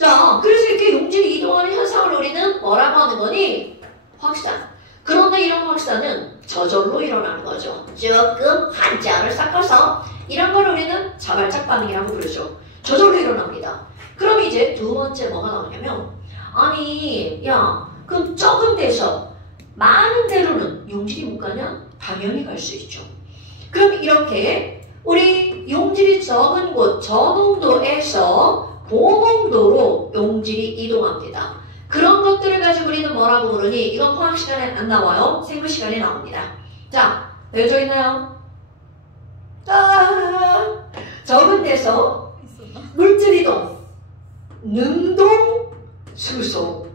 자, 그래서 이렇게 용질이 이동하는 현상을 우리는 뭐라고 하는 거니? 확산. 그런데 이런 확산은 저절로 일어나는 거죠. 조금 한자를 섞어서 이런 걸 우리는 자발적 반응이라고 부르죠. 저절로 일어납니다. 그럼 이제 두 번째 뭐가 나오냐면 아니 야 그럼 적은 데서 많은 데로는 용질이 못 가냐? 당연히 갈 수 있죠. 그럼 이렇게 우리 용질이 적은 곳 저농도에서 고농도로 용질이 이동합니다. 그런 것들을 가지고 우리는 뭐라고 부르니? 이건 화학 시간에 안 나와요. 생물 시간에 나옵니다. 자, 외워져 있나요? 적은 데서 물질 이동, 능동, 수소.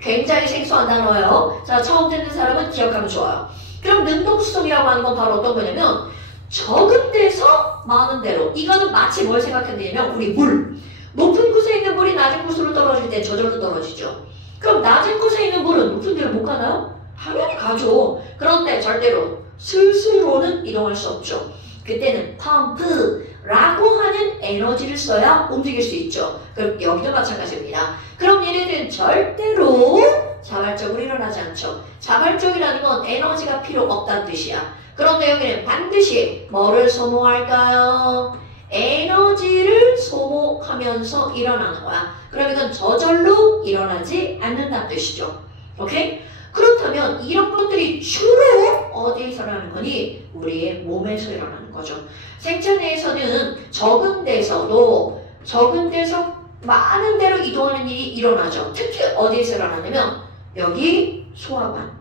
굉장히 생소한 단어예요. 자, 처음 듣는 사람은 기억하면 좋아요. 그럼 능동수송이라고 하는 건 바로 어떤 거냐면 적은 데서 많은 데로. 이거는 마치 뭘 생각했냐면 우리 물. 높은 곳에 있는 물이 낮은 곳으로 떨어질 때 저절로 떨어지죠. 그럼 낮은 곳에 있는 물은 높은 데로 못 가나요? 당연히 가죠. 그런데 절대로 스스로는 이동할 수 없죠. 그때는 펌프라고 하는 에너지를 써야 움직일 수 있죠. 그럼 여기도 마찬가지입니다. 그럼 얘네들은 절대로 자발적으로 일어나지 않죠. 자발적이라는 건 에너지가 필요 없다는 뜻이야. 그런데 여기는 반드시 뭐를 소모할까요? 에너지를 소모하면서 일어나는 거야. 그럼 이건 저절로 일어나지 않는다는 뜻이죠. 오케이? 그렇다면 이런 것들이 주로 어디에서 일어나는 거니? 우리의 몸에서 일어나는 거죠. 생체 내에서는 적은 데서도 적은 데서 많은 데로 이동하는 일이 일어나죠. 특히 어디에서 일어나냐면 여기 소화관.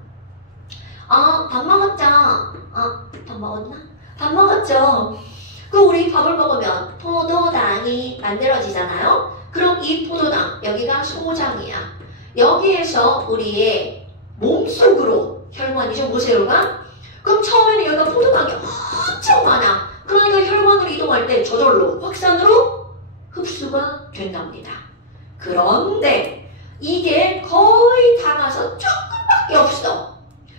밥 먹었자. 밥 먹었나? 밥 먹었죠. 그 우리 밥을 먹으면 포도당이 만들어지잖아요. 그럼 이 포도당, 여기가 소장이야. 여기에서 우리의 몸속으로 혈관이죠. 모세혈관. 그럼 처음에는 여기가 포도당이 엄청 많아. 그러니까 혈관으로 이동할 때 저절로 확산으로 흡수가 된답니다. 그런데 이게 거의 다 가서 조금밖에 없어.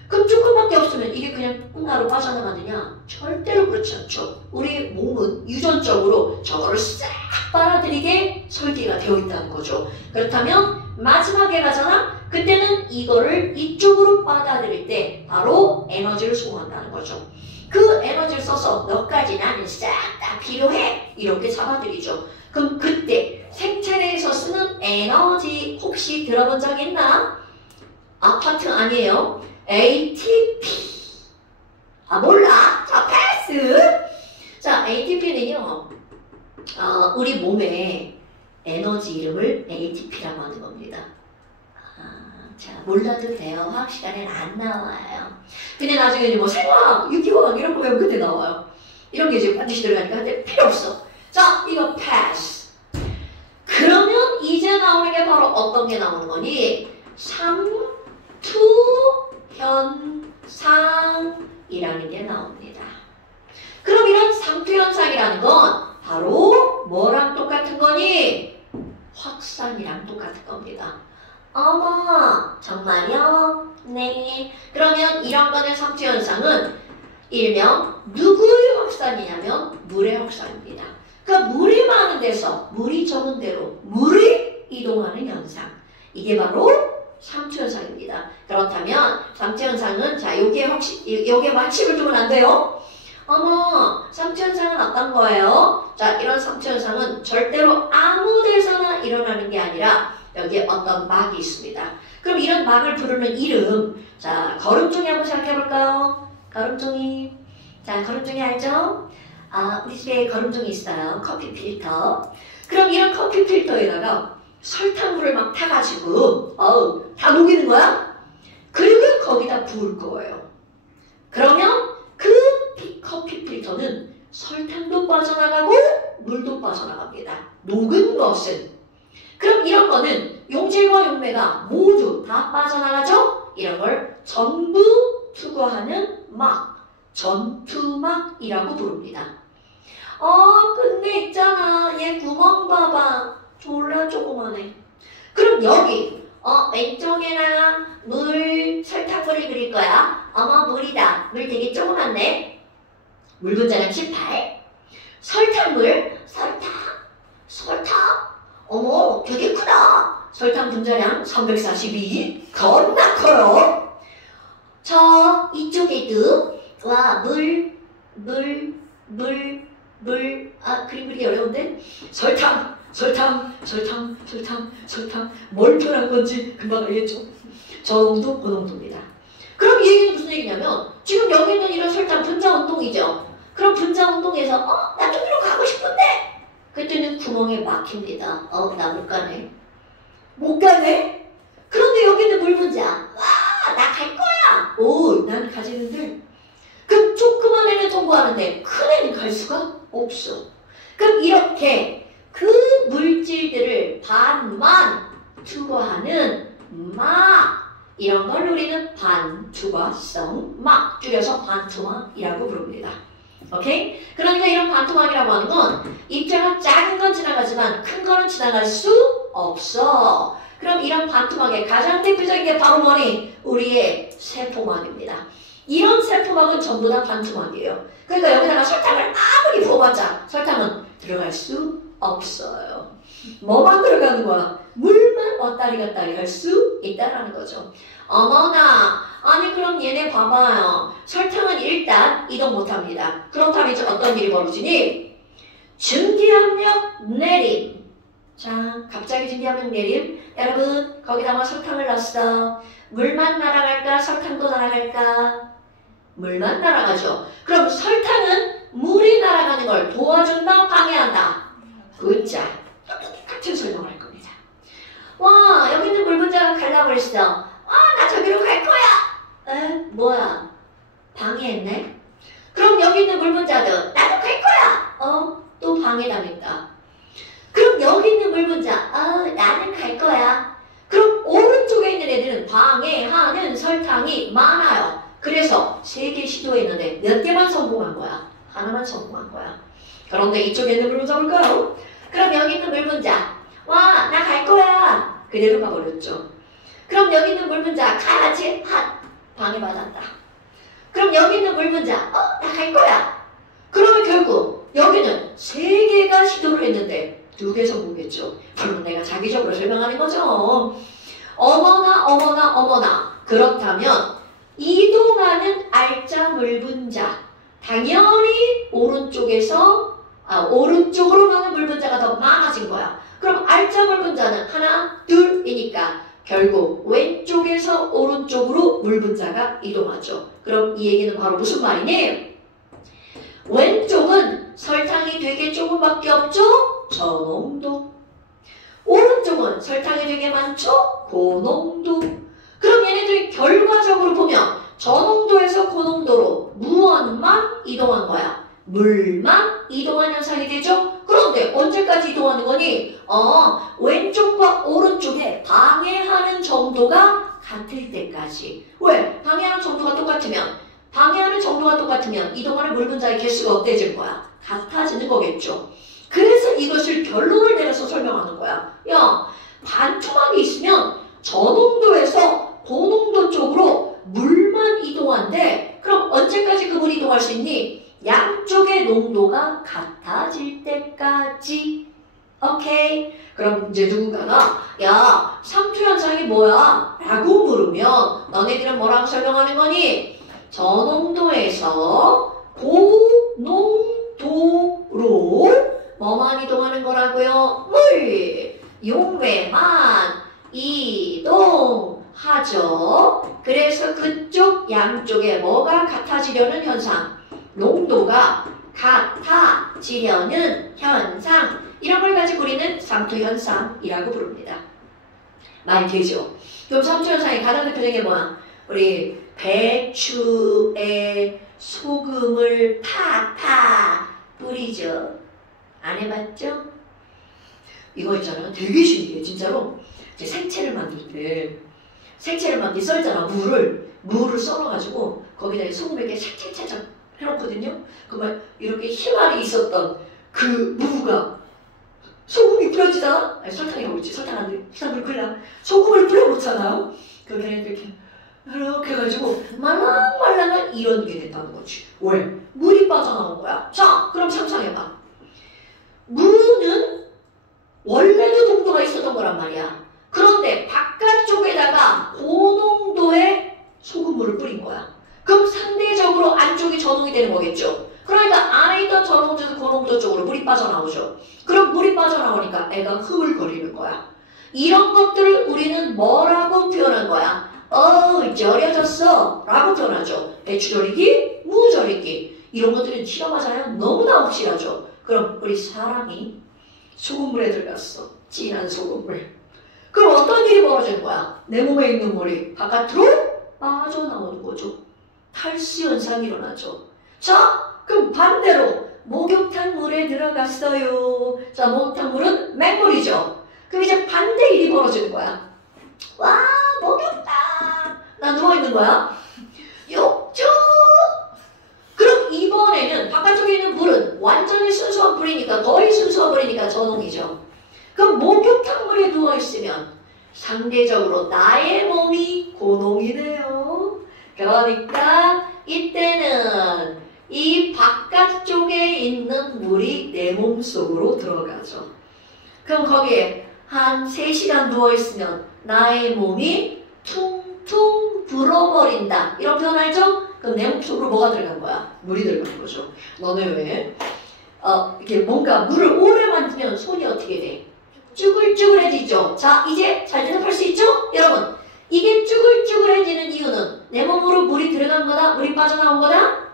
그럼 조금밖에 없으면 이게 그냥 꽁나로 빠져나가느냐? 절대로 그렇지 않죠. 우리 몸은 유전적으로 저거를 싹 빨아들이게 설계가 되어 있다는 거죠. 그렇다면 마지막에 가잖아? 그때는 이거를 이쪽으로 빨아들일 때 바로 에너지를 소모한다는 거죠. 그 에너지를 써서 너까지 나는 싹 다 필요해 이렇게 잡아들이죠. 그럼 그때 생체 내에서 쓰는 에너지 혹시 들어본 적 있나? 아파트 아니에요. ATP. 몰라? 자, 패스. 자, ATP는요 우리 몸의 에너지 이름을 ATP라고 하는 겁니다. 자, 몰라도 돼요. 화학 시간에는 안 나와요. 근데 나중에 뭐 생화학, 유기화학 이런 거 배우면 그때 나와요. 이런 게 이제 반드시 들어가니까 근데 필요 없어. 자, 이거 패스. 그러면 이제 나오는 게 바로 어떤 게 나오는 거니? 상투현상이라는 게 나옵니다. 그럼 이런 상투현상이라는 건 바로 뭐랑 똑같은 거니? 확산이랑 똑같은 겁니다. 어머, 정말요? 네. 그러면 이런 거는 상투현상은 일명 누구의 확산이냐면 물의 확산입니다. 그러니까 물이 많은 데서 물이 적은 데로 물이 이동하는 현상. 이게 바로 상투현상입니다. 그렇다면 상투현상은 자 여기에 확신을 두면 안 돼요. 어머, 상투현상은 어떤 거예요? 자, 이런 상투현상은 절대로 아무 데서나 일어나는 게 아니라 여기에 어떤 막이 있습니다. 그럼 이런 막을 부르는 이름, 자, 거름종이 한번 생각해볼까요? 거름종이. 자, 거름종이 알죠? 우리 집에 거름종이 있어요. 커피 필터. 그럼 이런 커피 필터에다가 설탕물을 막 타가지고 다 녹이는 거야? 그리고 거기다 부을 거예요. 그러면 그 커피 필터는 설탕도 빠져나가고 물도 빠져나갑니다. 녹은 것은. 그럼 이런 거는 용질과 용매가 모두 다 빠져나가죠? 이런 걸 전부 투과하는 막, 전투막이라고 부릅니다. 근데 있잖아. 얘 구멍 봐봐. 졸라 조그만해. 그럼 여기 왼쪽에나 물, 설탕물을 그릴 거야. 어머, 물이다. 물 되게 조그맣네. 물 분자량 18. 설탕물, 설탕 설탕 분자량 342. 겁나 커요. 저 이쪽에도 와 그림 그리기 어려운데 설탕 뭘 표현한 건지 금방 알겠죠? 저농도 고농도입니다. 그럼 이 얘기는 무슨 얘기냐면 지금 여기 있는 이런 설탕 분자 운동이죠. 그럼 분자 운동에서 나 저기로 가고 싶은데 그때는 구멍에 막힙니다. 나 못 가네. 못 가네? 그런데 여기 있는 물 분자 와, 나 갈 거야. 오, 난 가지는데 그럼 조그만 애는 통과하는데 큰 애는 갈 수가 없어. 그럼 이렇게 그 물질들을 반만 투과하는 이런 걸 우리는 반투과성 줄여서 반투막이라고 부릅니다. 오케이? 그러니까 이런 반투막이라고 하는 건 입자가 작은 건 지나가지만 큰 거는 지나갈 수 없어. 그럼 이런 반투막의 가장 대표적인 게 바로 뭐니? 우리의 세포막입니다. 이런 세포막은 전부 다 반투막이에요. 그러니까 여기다가 설탕을 아무리 부어봤자 설탕은 들어갈 수 없어요. 뭐만 들어가는 거야? 물만 왔다리 갔다리 할 수 있다라는 거죠. 어머나, 아니 그럼 얘네 봐봐요. 설탕은 일단 이동 못합니다. 그렇다면 이제 어떤 일이 벌어지니? 증기압력 내림. 자, 갑자기 증기압력 내림. 여러분, 거기다가 설탕을 넣었어. 물만 날아갈까? 설탕도 날아갈까? 물만 날아가죠. 그럼 설탕은 물이 날아가는 걸 도와준다, 방해한다? 굿자. 같은 설명을 할 겁니다. 와, 여기 있는 물 분자가 가려고 그랬어. 나 저기로 갈 거야. 뭐야? 방해했네? 그럼 여기 있는 물 분자도 나도 갈 거야. 또 방해당했다. 그럼 여기 있는 물 분자, 나는 갈 거야. 그럼 오른쪽에 있는 애들은 방해하는 설탕이 많아요. 그래서 3개 시도했는데 몇 개만 성공한 거야? 하나만 성공한 거야. 그런데 이쪽에 있는 물 분자 볼까요? 그럼 여기 있는 물 분자, 와, 나 갈 거야. 그대로 가버렸죠. 그럼 여기 있는 물 분자, 가야지. 방해받았다. 그럼 여기 있는 물 분자, 나 갈 거야. 그러면 결국 여기는 3개가 시도를 했는데 2개 성공했죠. 물론 내가 자기적으로 설명하는 거죠. 어머나. 그렇다면 이동하는 알짜 물 분자, 당연히 오른쪽으로 가는 물 분자가 더 많아진 거야. 그럼 알짜 물 분자는 하나, 둘이니까 결국 왼쪽에서 오른쪽으로 물 분자가 이동하죠. 그럼 이 얘기는 바로 무슨 말이니? 왼쪽은 설탕이 되게 조금밖에 없죠? 저농도. 오른쪽은 설탕이 되게 많죠? 고농도. 그럼 얘네들이 결과적으로 보면 저농도에서 고농도로 무엇만 이동한 거야? 물만 이동한 현상이 되죠? 그런데 언제까지 이동하는 거니? 왼쪽과 오른쪽에 방해하는 정도가 같을 때까지. 왜? 방해하는 정도가 똑같으면 이동하는 물 분자의 개수가 어때질 거야? 같아지는 거겠죠. 그래서 이것을 결론을 내려서 설명하는 거야. 야, 반투막이 있으면 저농도에서 고농도 쪽으로 물만 이동한대. 그럼 언제까지 그 물이 이동할 수 있니? 양쪽의 농도가 같아질 때까지. 오케이? 그럼 이제 누군가가 야, 상투현상이 뭐야? 라고 물으면 너네들은 뭐라고 설명하는 거니? 저농도에서 고농도로 뭐만 이동하는 거라고요? 물! 용매만 이동하죠. 그래서 그쪽 양쪽에 뭐가 같아지려는 현상? 농도가 같아지려는 현상. 이런 걸 가지고 우리는 상투현상이라고 부릅니다. 많이 되죠? 그럼 상투현상의 가장 대표적인 게 뭐야? 우리 배추에 소금을 팍팍 뿌리죠. 안 해봤죠? 이거 있잖아요. 되게 신기해. 진짜로. 생채를 만들 때 썰잖아. 물을 썰어가지고 거기다 소금 이렇게 살짝 해놓거든요. 그러면 이렇게 희말이 있었던 그 무가 소금이 뿌려지잖아? 아니, 설탕이라고 그러지. 설탕 안 돼. 희산물 큰일 나. 소금을 뿌려놓잖아요. 그렇게 이렇게 해가지고 말랑말랑한 이런 게 됐다는 거지. 왜? 물이 빠져나온 거야. 자, 그럼 상상해봐. 무는 원래도 농도가 있었던 거란 말이야. 그런데 그런데 바깥쪽에다가 고농도의 소금물을 뿌린 거야. 그럼 상대적으로 안쪽이 전홍이 되는 거겠죠. 그러니까 안에 있던 전홍도에서 고농도 쪽으로 물이 빠져나오죠. 그럼 물이 빠져나오니까 애가 흐물거리는 거야. 이런 것들을 우리는 뭐라고 표현한 거야? 절여졌어 라고 표현하죠. 배추절이기, 무절이기. 이런 것들은 실험하잖아요. 너무나 확실하죠. 그럼 우리 사람이 소금물에 들어갔어. 진한 소금물. 그럼 어떤 일이 벌어지는 거야? 내 몸에 있는 물이 바깥으로 빠져나오는 거죠. 탈수 현상이 일어나죠. 자, 그럼 반대로 목욕탕 물에 들어갔어요. 자, 목욕탕 물은 맹물이죠. 그럼 이제 반대 일이 벌어지는 거야. 와, 목욕탕. 나 누워있는 거야. 욕조. 그럼 이번에는 바깥쪽에 있는 물은 완전히 순수한 물이니까, 거의 순수한 물이니까 전홍이죠. 그럼 목욕탕 물에 누워있으면 상대적으로 나의 몸이 고농이네요. 그러니까 이때는 이 바깥쪽에 있는 물이 내 몸속으로 들어가죠. 그럼 거기에 한 3시간 누워있으면 나의 몸이 퉁퉁 불어버린다. 이런 표현 알죠? 그럼 내 몸속으로 뭐가 들어간 거야? 물이 들어간 거죠. 너네 왜? 이렇게 뭔가 물을 오래 만지면 손이 어떻게 돼? 쭈글쭈글해지죠. 자, 이제 잘 대답할 수 있죠? 여러분, 이게 쭈글쭈글해지는 이유는 내 몸으로 물이 들어간 거다? 물이 빠져나온 거다?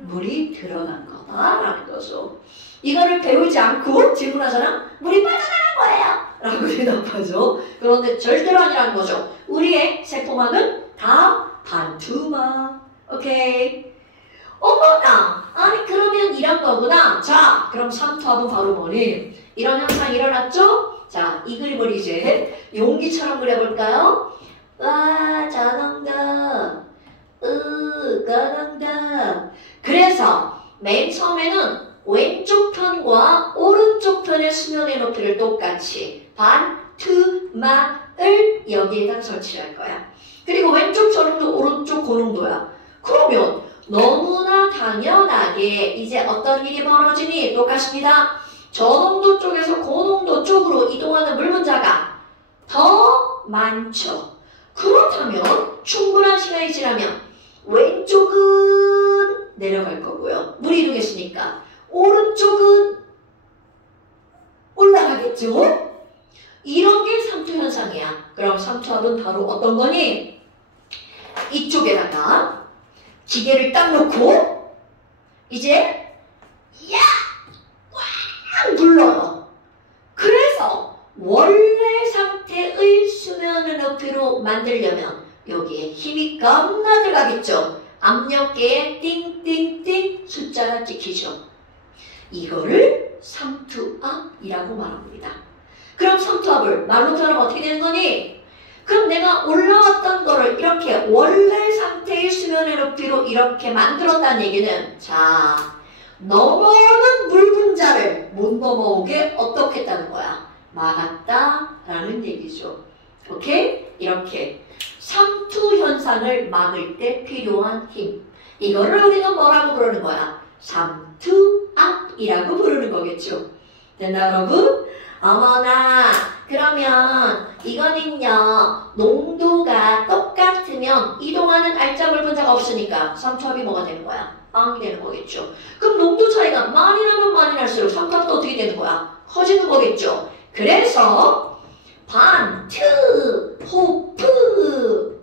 물이 들어간 거다라는 거죠. 이거를 배우지 않고 질문하잖아? 물이 빠져나간 거예요! 라고 대답하죠. 그런데 절대로 아니라는 거죠. 우리의 세포막은 다 반투막. 오케이. 어머나! 아니 그러면 이런 거구나. 자, 그럼 삼투압은 바로 뭐니? 이런 현상이 일어났죠? 자, 이 그림을 이제 용기처럼 그려볼까요? 와, 전홍도. 전홍도. 그래서 맨 처음에는 왼쪽 편과 오른쪽 편의 수면의 높이를 똑같이 반투막을 여기에다 설치할 거야. 그리고 왼쪽 전홍도, 오른쪽 고농도야. 그러면 너무나 당연하게 이제 어떤 일이 벌어지니? 똑같습니다. 저농도 쪽에서 고농도 쪽으로 이동하는 물 분자가 더 많죠. 그렇다면 충분한 시간이 지나면 왼쪽은 내려갈 거고요. 물이 이동했으니까. 오른쪽은 올라가겠죠? 이런 게 삼투현상이야. 그럼 삼투압은 바로 어떤 거니? 이쪽에다가 기계를 딱 놓고 이제 야! 꽉 눌러요. 그래서 원래 상태의 수면의 높이로 만들려면 여기에 힘이 겁나 들어가겠죠. 압력계에 띵띵띵 숫자가 찍히죠. 이거를 삼투압이라고 말합니다. 그럼 삼투압을 말로 표현하면 어떻게 되는 거니? 그럼 내가 올라왔던 거를 이렇게 원래 상태의 수면의 높이로 이렇게 만들었다는 얘기는 자, 넘어오는 물 분자를 못 넘어오게 어떻게 했다는 거야? 막았다라는 얘기죠. 오케이? 이렇게 삼투 현상을 막을 때 필요한 힘. 이거를 우리는 뭐라고 부르는 거야? 삼투압이라고 부르는 거겠죠. 됐나 여러분? 어머나, 그러면 이거는요 농도가 똑같으면 이동하는 알짜물 분자가 없으니까 삼투압이 뭐가 되는 거야? 빵이 되는 거겠죠. 그럼 농도 차이가 많이 나면 많이 날수록 삼투압도 어떻게 되는 거야? 커지는 거겠죠. 그래서 반트 호프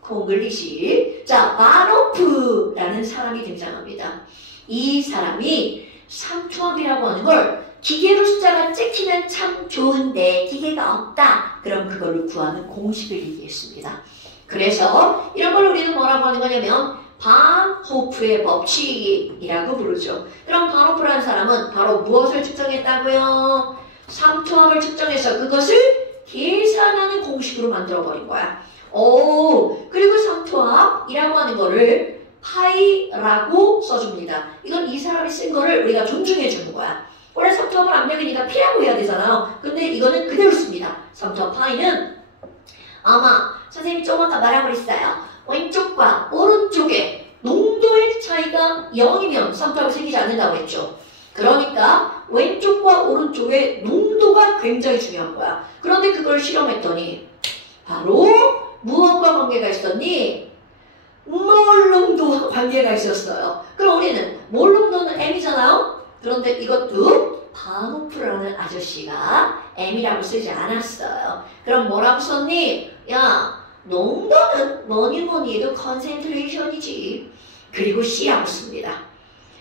콩글리시. 자, 바노프라는 사람이 등장합니다. 이 사람이 삼투압이라고 하는 걸 기계로 숫자가 찍히면 참 좋은데 기계가 없다. 그럼 그걸 구하는 공식을 얘기했습니다. 그래서 이런 걸 우리는 뭐라고 하는 거냐면 반호프의 법칙이라고 부르죠. 그럼 반호프라는 사람은 바로 무엇을 측정했다고요? 삼투압을 측정해서 그것을 계산하는 공식으로 만들어버린 거야. 오, 그리고 삼투압이라고 하는 거를 파이라고 써줍니다. 이건 이 사람이 쓴 거를 우리가 존중해 주는 거야. 원래 삼투압은 압력이니까 P라고 해야 되잖아요. 근데 이거는 그대로 씁니다. 삼투압 파이는 아마 선생님이 조금 아까 말하고 있어요. 왼쪽과 오른쪽에 농도의 차이가 0이면 삼투압이 생기지 않는다고 했죠. 그러니까 왼쪽과 오른쪽의 농도가 굉장히 중요한 거야. 그런데 그걸 실험했더니 바로 무엇과 관계가 있었니? 몰롱도와 관계가 있었어요. 그럼 우리는 몰롱도는 M이잖아요. 그런데 이것도 바노프라는 아저씨가 M이라고 쓰지 않았어요. 그럼 뭐라고 썼니? 야, 농도는 뭐니 해도 컨센트레이션이지. 그리고 C라고 씁니다.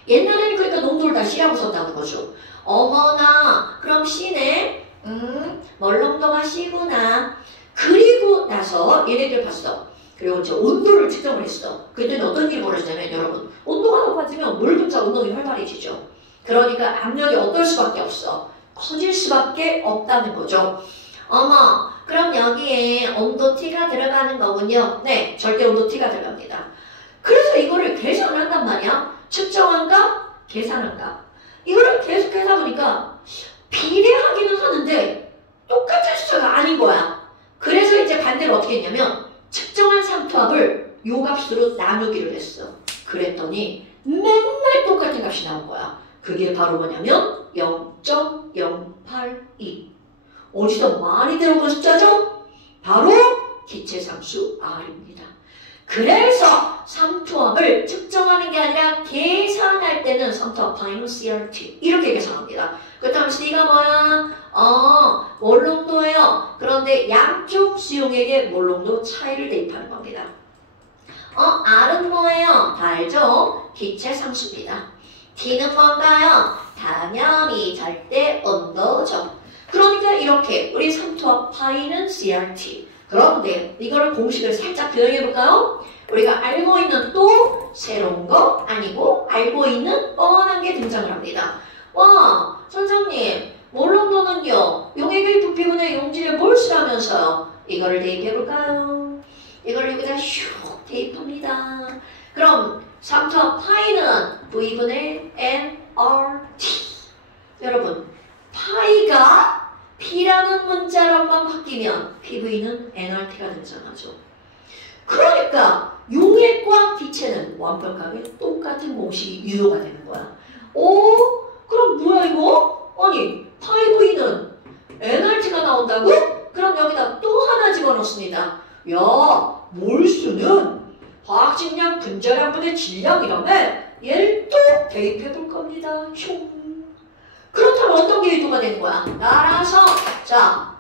옛날에는 그러니까 농도를 다 C라고 썼다는 거죠. 어머나, 그럼 C네? 몰롱도가 C구나. 그리고 나서 얘네들 봤어. 그리고 이제 온도를 측정을 했어. 그때는 어떤 일이 벌어지냐면 여러분, 온도가 높아지면 물 분자 운동이 활발해지죠. 그러니까 압력이 어떨 수밖에 없어. 커질 수밖에 없다는 거죠. 어머, 그럼 여기에 온도 T가 들어가는 거군요. 네, 절대 온도 T가 들어갑니다. 그래서 이거를 계산을 한단 말이야. 측정한가? 계산한가? 이거를 계속 하다 보니까 비례하기는 하는데 똑같은 숫자가 아닌 거야. 그래서 이제 반대로 어떻게 했냐면 측정한 삼투압을 요 값으로 나누기를 했어. 그랬더니 맨날 똑같은 값이 나온 거야. 그게 바로 뭐냐면 0.082. 어디서 많이 들어본 숫자죠? 바로 기체상수 R입니다. 그래서 삼투압을 측정하는 게 아니라 계산할 때는 삼투압 마이너스 CRT 이렇게 계산합니다. 그 다음 C가 뭐야? 몰롱도예요. 그런데 양쪽 수용액의 몰롱도 차이를 대입하는 겁니다. R은 뭐예요? 다 알죠? 기체상수입니다. T는 뭔가요? 당연히 절대 온도죠. 그러니까 이렇게 우리 삼투압 파이는 CRT. 그런데 이거를 공식을 살짝 변형해볼까요? 우리가 알고 있는 또 새로운 거 아니고 알고 있는 뻔한 게 등장을 합니다. 와, 선생님, 몰롱도는요, 용액의 부피분의 용질의 몰수라면서요. 이거를 대입해볼까요? 이걸 여기다 슉 대입합니다. 그럼 삼투압 파이는 V분의 nRT. 여러분, 파이가 P라는 문자랑만 바뀌면 PV는 nRT가 등장하죠. 그러니까 용액과 기체는 완벽하게 똑같은 공식이 유도가 되는 거야. 그럼 뭐야 이거? 아니, 파이 V는 nRT가 나온다고? 그럼 여기다 또 하나 집어넣습니다. 야, 몰수는 화학식량 분자량분의 질량이라며 얘를 또 대입해볼 겁니다. 흉. 그렇다면 어떤 게 유도가 되는 거야? 따라서 자,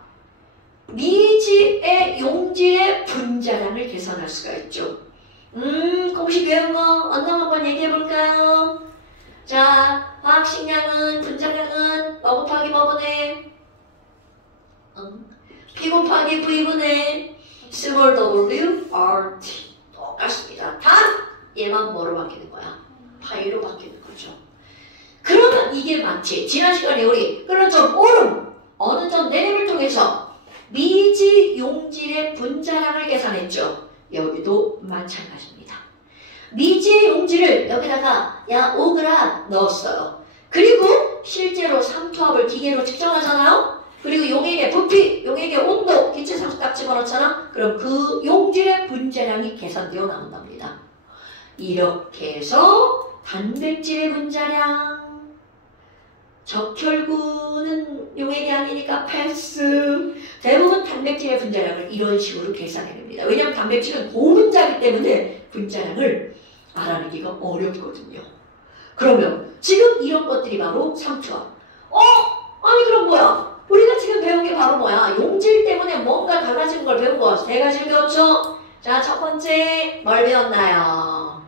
미지의 용질의 분자량을 계산할 수가 있죠. 공식 외운 거 언능 한번 얘기해볼까요? 자, 화학식량은 분자량은 뭐 곱하기 뭐분의 P 곱하기 V분의 스몰 W RT 똑같습니다. 단 얘만 뭐로 바뀌는 거야? 파이로 바뀌는 거죠. 그러면 이게 마치 지난 시간에 우리 끓는 점 오름 어느 점 내림을 통해서 미지 용질의 분자량을 계산했죠. 여기도 마찬가지입니다. 미지의 용질을 여기다가 약 5g 넣었어요. 그리고 실제로 삼투압을 기계로 측정하잖아요. 그리고 용액의 부피, 용액의 온도, 기체상수 딱 집어넣잖아. 그럼 그 용질의 분자량이 계산되어 나온답니다. 이렇게 해서 단백질의 분자량, 적혈구는 용액이 아니니까 패스. 대부분 단백질의 분자량을 이런 식으로 계산해냅니다. 왜냐하면 단백질은 고분자이기 때문에 분자량을 알아내기가 어렵거든요. 그러면 지금 이런 것들이 바로 삼투압. 아니 그럼 뭐야? 우리가 지금 배운 게 바로 뭐야? 용질 때문에 뭔가 달라지는 걸 배운 거 세 가지를 배웠죠? 자, 첫 번째 뭘 배웠나요?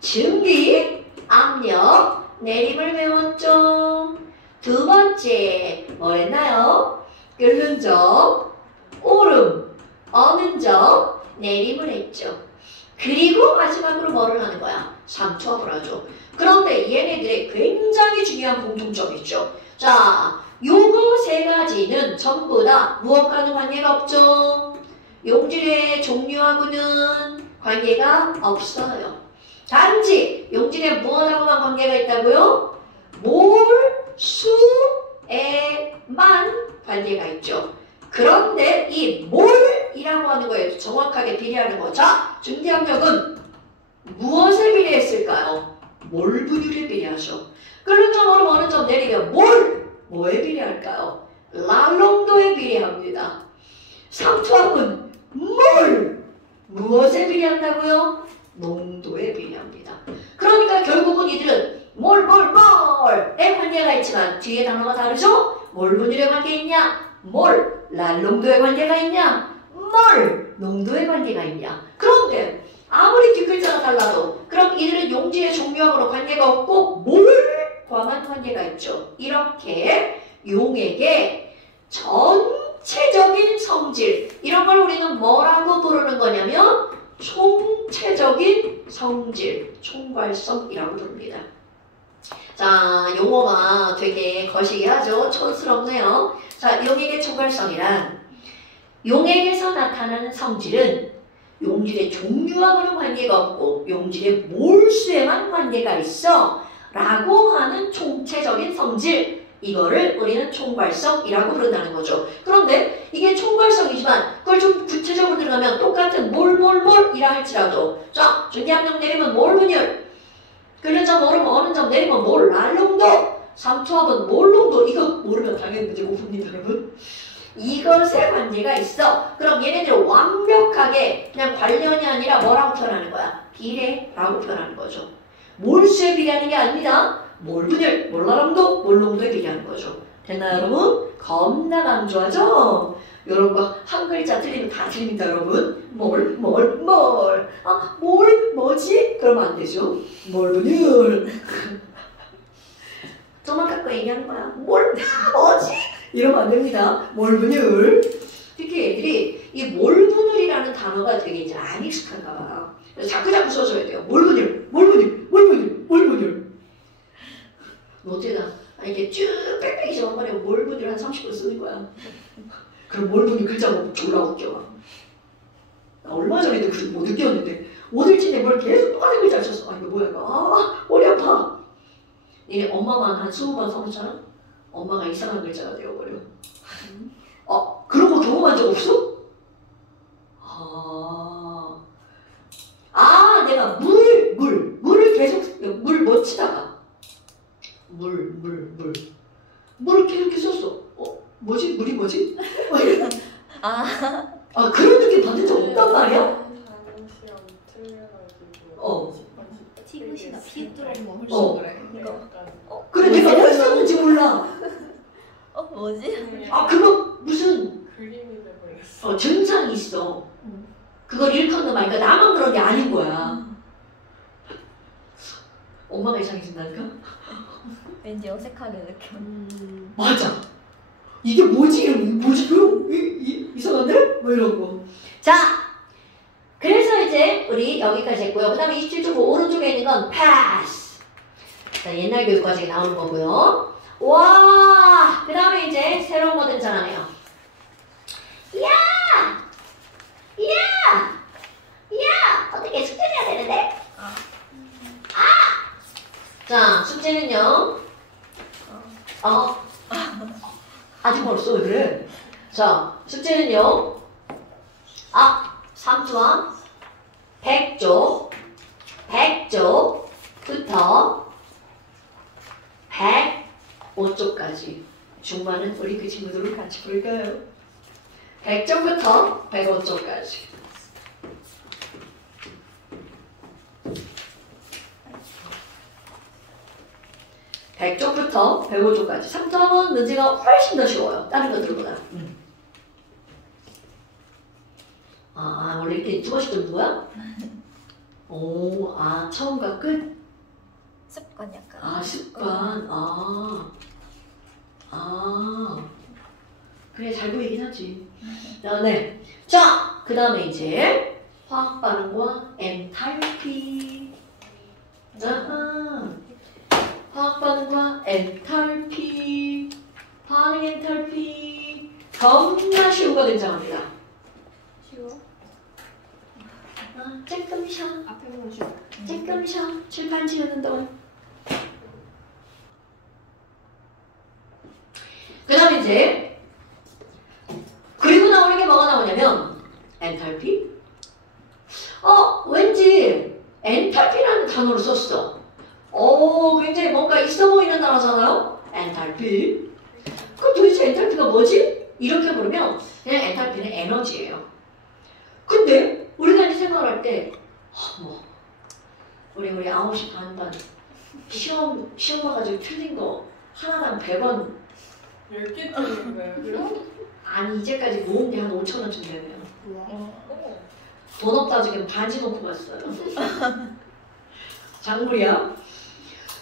증기, 압력, 내림을 배웠죠. 두 번째 뭐 했나요? 끓는 점, 오름, 어는 점, 내림을 했죠. 그리고 마지막으로 뭐를 하는 거야? 삼투압을 하죠. 그런데 얘네들의 굉장히 중요한 공통점이 있죠. 자, 요거 세 가지는 전부 다 무엇과는 관계가 없죠. 용질의 종류하고는 관계가 없어요. 단지 용질의 무엇하고만 관계가 있다고요? 몰수에만 관계가 있죠. 그런데 이 몰이라고 하는 거에 정확하게 비례하는 거. 자, 중대압력은 무엇에 비례했을까요? 몰 분율에 비례하죠. 끓는 점으로 어느 점 내리면 뭐에 비례할까요? 랄농도에 비례합니다. 삼투압은 무엇에 비례한다고요? 농도에 비례합니다. 그러니까 결국은 이들은 몰의 관계가 있지만 뒤에 단어가 다르죠? 몰 분율의 관계 있냐? 랄농도의 관계가 있냐? 농도의 관계가 있냐? 그런데 아무리 뒷글자가 달라도 그럼 이들은 용질의 종류하고는 관계가 없고 몰과만 관계가 있죠. 이렇게 용에게 전체적인 성질, 이런 걸 우리는 뭐라고 부르는 거냐면 총체적인 성질, 총괄성이라고 부릅니다. 자, 용어가 되게 거시기하죠. 촌스럽네요. 자, 용에게 총괄성이란 용에게서 나타나는 성질은 용질의 종류하고는 관계가 없고 용질의 몰수에만 관계가 있어 라고 하는 총체적인 성질, 이거를 우리는 총괄성이라고 부른다는 거죠. 그런데 이게 총괄성이지만 그걸 좀 구체적으로 들어가면 똑같은 몰이라 할지라도 자, 중개합력 내리면 몰분율, 끓는 점 오르면 어느 점 내리면 랄농도, 삼투압은 몰농도, 이거 모르면 당연히 문제 못 풉니다 여러분. 이것에 관계가 있어. 그럼 얘네들 완벽하게 그냥 관련이 아니라 뭐라고 표현하는 거야? 비례라고 표현하는 거죠. 몰수에 비례하는 게 아닙니다. 몰분율, 몰라람도, 몰농도에 비례하는 거죠. 됐나요 여러분? 겁나 강조하죠? 이런 거 한 글자 틀리면 다 틀립니다 여러분. 아, 뭐지? 그러면 안 되죠. 몰분율. 좀만 갖고 얘기하는 거야. 뭐지? 이러면 안 됩니다. 몰분율. 특히 애들이 이 몰분율이라는 단어가 되게 이제 안 익숙한가 봐요. 그래서 자꾸 써줘야 돼요. 몰분율. 어쩌다 이게 쭉 빽빽이 적어버려. 몰분율 한 30분 쓰는 거야. 그럼 몰분율 글자 보고 졸라 웃겨. 나 얼마 전에도 못 느꼈는데 오늘쯤에 뭘 계속 똑같은 글자 썼어. 아 이거 뭐야 이거. 아 머리 아파. 니네 엄마만 한 20번 써봤잖아? 엄마가 이상한 글자가 되어버려. 그런 거 경험한 적 없어? 내가 물을 계속, 물 멋지다가 물을 계속 썼어. 뭐지? 물이 뭐지? 그런 느낌 받은 적 없단 말이야? 티그시나 피드로모 훨씬 그래. 그래 내가 뭘 썼는지 몰라. 뭐지? 그거 무슨 그림이 되고 증상이 있어. 그걸 일컫는 말이니까 나만 그런 게 아닌 거야. 엄마가 이상해진다니까? 왠지 어색하게 느껴. 맞아. 이게 뭐지? 이상한데? 뭐 이런 거. 자, 그래서 이제 우리 여기까지 했고요. 그 다음에 27쪽 오른쪽에 있는 건 pass. 자, 옛날 교육과정에 나오는 거고요. 와, 그 다음에 이제 새로운 거 등장하네요. 어떻게 숙제를 해야 되는데? 자, 숙제는요. 아직 멀었어, 왜 그래? 자, 숙제는요. 삼투와 100쪽부터 105쪽까지. 중반은 우리 그 친구들을 같이 볼까요? 100쪽부터 105쪽까지. (100쪽부터 105쪽까지) 3점은 문제가 훨씬 더 쉬워요. 다른 것들보다. 원래 이렇게 두 번씩 듣는 거야? 처음과 끝? 습관 약간. 습관. 그래, 잘 보이긴 하지. 네. 자, 그 다음에 이제 화학 반응과 엔탈피. 화학 반응과 엔탈피. 반응 엔탈피. 겁나 쉬운 거 등장합니다. 쉬워? 쬐끔 쉬어. 앞에서는 쉬워. 쬐끔 쉬어. 칠판 치우는 동안. 그 다음에 이제 그리고 나오는 게 뭐가 나오냐면 엔탈피. 왠지 엔탈피라는 단어를 썼어. 굉장히 뭔가 있어 보이는 단어잖아요. 엔탈피. 그럼 도대체 도대체 엔탈피가 뭐지? 이렇게 물으면 그냥 엔탈피는 에너지예요. 근데 우리가 이제 생각을 할 때 우리 9시 반 시험 봐가지고 틀린 거 하나당 100원 10개 틀린 거예요? 아니 이제까지 모은 게 한 5,000원쯤 되네요. 돈 없다 지금 반지 놓고 갔어요. 장물이야.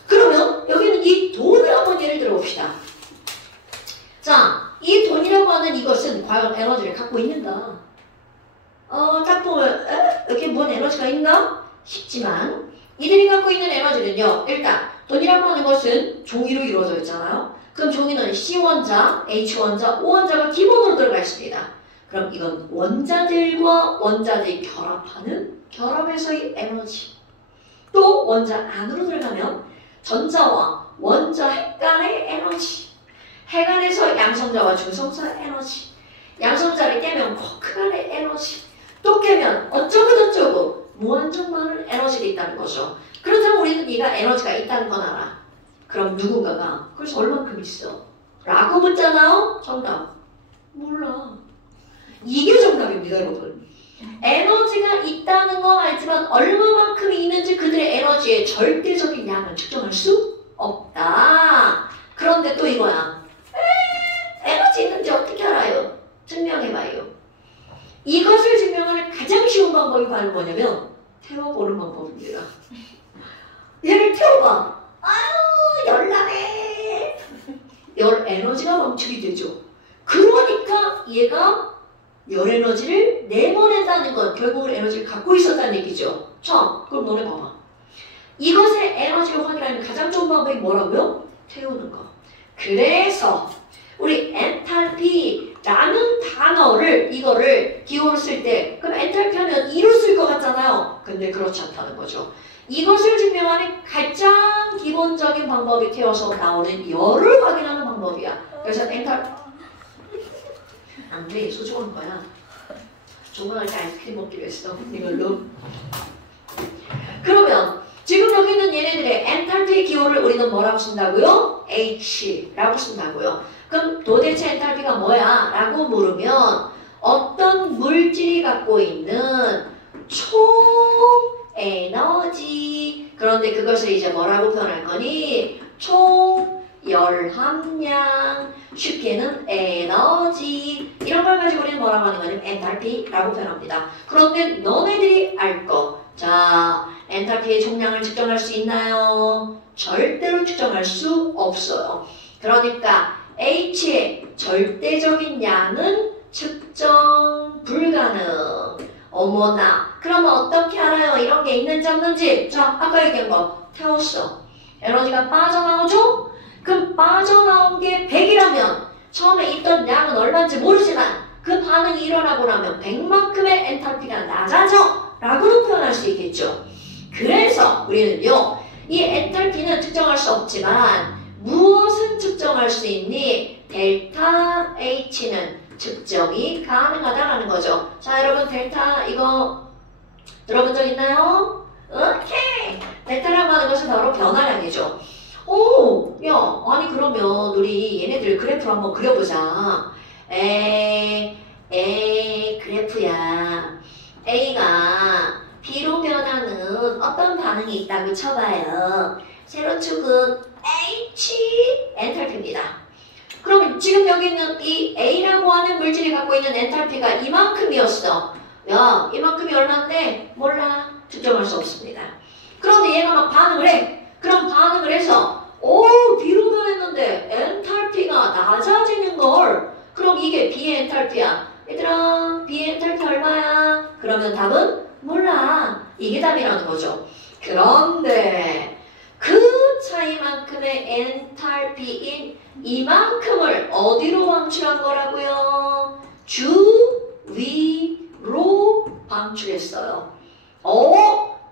그러면 여기는 이 돈을 한번 예를 들어 봅시다. 자, 이 돈이라고 하는 이것은 과연 에너지를 갖고 있는가? 딱 보면 여기 뭔 에너지가 있나? 싶지만 이들이 갖고 있는 에너지는요. 일단 돈이라고 하는 것은 종이로 이루어져 있잖아요. 그럼 종이는 C원자, H원자, O원자가 기본으로 들어가 있습니다. 그럼 이건 원자들과 원자들이 결합하는 결합에서의 에너지. 또 원자 안으로 들어가면 전자와 원자 핵 간의 에너지. 핵 안에서 양성자와 중성자의 에너지. 양성자를 깨면 쿼크 간의 에너지. 또 깨면 어쩌고 무한정 많은 에너지가 있다는 거죠. 그렇다면 우리는 네가 에너지가 있다는 건 알아. 그럼 누군가가 그래서 얼만큼 있어? 라고 묻잖아요. 정답. 몰라. 이게 정답입니다, 여러분. 에너지가 있다는 건 알지만 얼마만큼이 있는지 그들의 에너지의 절대적인 양을 측정할 수 없다. 그런데 또 이거야. 에너지 있는지 어떻게 알아요? 증명해봐요. 이것을 증명하는 가장 쉬운 방법이 바로 뭐냐면 태워보는 방법입니다. 얘를 태워봐. 아유 열나네. 열 에너지가 멈추게 되죠. 그러니까 얘가 열 에너지를 내보낸다는 건 결국은 에너지를 갖고 있었다는 얘기죠. 자, 그럼 너네 봐봐. 이것의 에너지를 확인하는 가장 좋은 방법이 뭐라고요? 태우는 거. 그래서 우리 엔탈피라는 단어를 이거를 기호로 쓸 때 그럼 엔탈피 하면 2로 쓸 것 같잖아요. 근데 그렇지 않다는 거죠. 이것을 증명하는 가장 기본적인 방법이 태워서 나오는 열을 확인하는 방법이야. 그래서 안 돼. 소중한 거야. 조만할 때 아이스크림 먹기로 했어. 이걸로. 그러면 지금 여기 있는 얘네들의 엔탈피 기호를 우리는 뭐라고 쓴다고요? H라고 쓴다고요. 그럼 도대체 엔탈피가 뭐야? 라고 물으면 어떤 물질이 갖고 있는 총 에너지. 그런데 그것을 이제 뭐라고 표현할 거니? 총 열함량, 쉽게는 에너지. 이런 걸 가지고 우리는 뭐라고 하는 거냐면 엔탈피라고 표현합니다. 그런데 너네들이 알 거. 자, 엔탈피의 총량을 측정할 수 있나요? 절대로 측정할 수 없어요. 그러니까 H의 절대적인 양은 측정 불가능. 어머나, 그러면 어떻게 알아요? 이런 게 있는지 없는지. 자, 아까 얘기한 거 태웠어. 에너지가 빠져나오죠? 그럼 빠져나온 게 100이라면 처음에 있던 양은 얼마인지 모르지만 그 반응이 일어나고 나면 100만큼의 엔탈피가 낮아져 라고도 표현할 수 있겠죠. 그래서 우리는요, 이 엔탈피는 측정할 수 없지만 무엇은 측정할 수 있니? 델타 H는 측정이 가능하다라는 거죠. 자, 여러분 델타 이거 들어본 적 있나요? 오케이! 델타라고 하는 것은 바로 변화량이죠. 오! 야, 아니 그러면 우리 얘네들 그래프를 한번 그려보자. 그래프야. A가 B로 변하는 어떤 반응이 있다고 쳐봐요. 세로축은 H 엔탈피입니다. 그럼 지금 여기 있는 이 A라고 하는 물질이 갖고 있는 엔탈피가 이만큼이었어. 야, 이만큼이 얼마인데? 몰라. 측정할 수 없습니다. 그런데 얘가 막 반응을 해. 그럼 반응을 해서 B로 변했는데 엔탈피가 낮아지는 걸. 그럼 이게 B의 엔탈피야. 얘들아, B의 엔탈피 얼마야? 그러면 답은 몰라. 이게 답이라는 거죠. 그런데 그 차이만큼의 엔탈피인 이만큼을 어디로 방출한 거라고요? 주위로 방출했어요.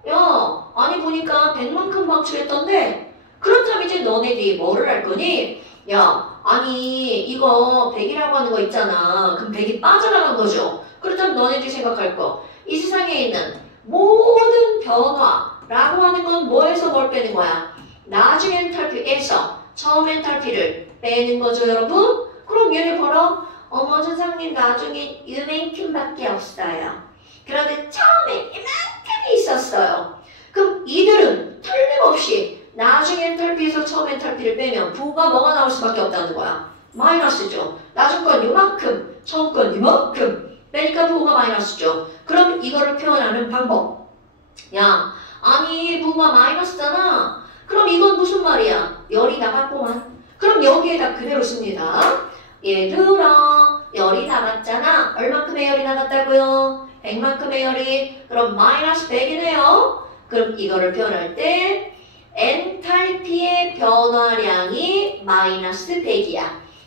야, 아니 보니까 100만큼 방출했던데 그렇다면 이제 너네들이 뭐를 할 거니? 야, 아니 이거 100이라고 하는 거 있잖아. 그럼 100이 빠져나간 거죠. 그렇다면 너네들이 생각할 거. 이 세상에 있는 모든 변화라고 하는 건 뭐에서 뭘 빼는 거야? 나중 엔탈피에서 처음 엔탈피를 빼는 거죠, 여러분? 그럼 그럼 얘네 봐라. 어머 선생님 나중에 이만큼밖에 없어요. 그런데 처음에 이만큼이 있었어요. 그럼 이들은 틀림없이 나중에 엔탈피에서 처음 엔탈피를 빼면 부가 뭐가 나올 수밖에 없다는 거야. 마이너스죠. 나중 건 이만큼, 처음 건 이만큼 빼니까 부가 마이너스죠. 그럼 이거를 표현하는 방법. 야, 아니 부가 마이너스잖아. 그럼 이건 무슨 말이야? 열이 나갔구만. 그럼 여기에다 그대로 씁니다. 얘들아, 열이 나갔잖아. 얼만큼의 열이 나갔다고요? 100만큼의 열이. 그럼 마이너스 100이네요. 그럼 이거를 표현할 때 엔탈피의 변화량이 마이너스 100이야.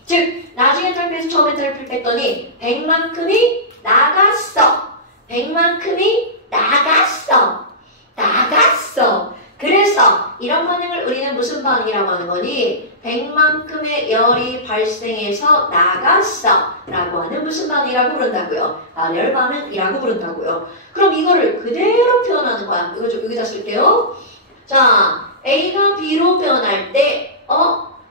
즉 나중에 엔탈피에서 처음 엔탈피를 뺐더니 100만큼이 나갔어. 100만큼이 나갔어. 그래서 이런 반응을 우리는 무슨 반응이라고 하는 거니? 100만큼의 열이 발생해서 나갔어 라고 하는 무슨 반응이라고 부른다고요? 발열 반응이라고 부른다고요. 그럼 이거를 그대로 표현하는 거야. 이거 좀 여기다 쓸게요. 자, A가 B로 변할 때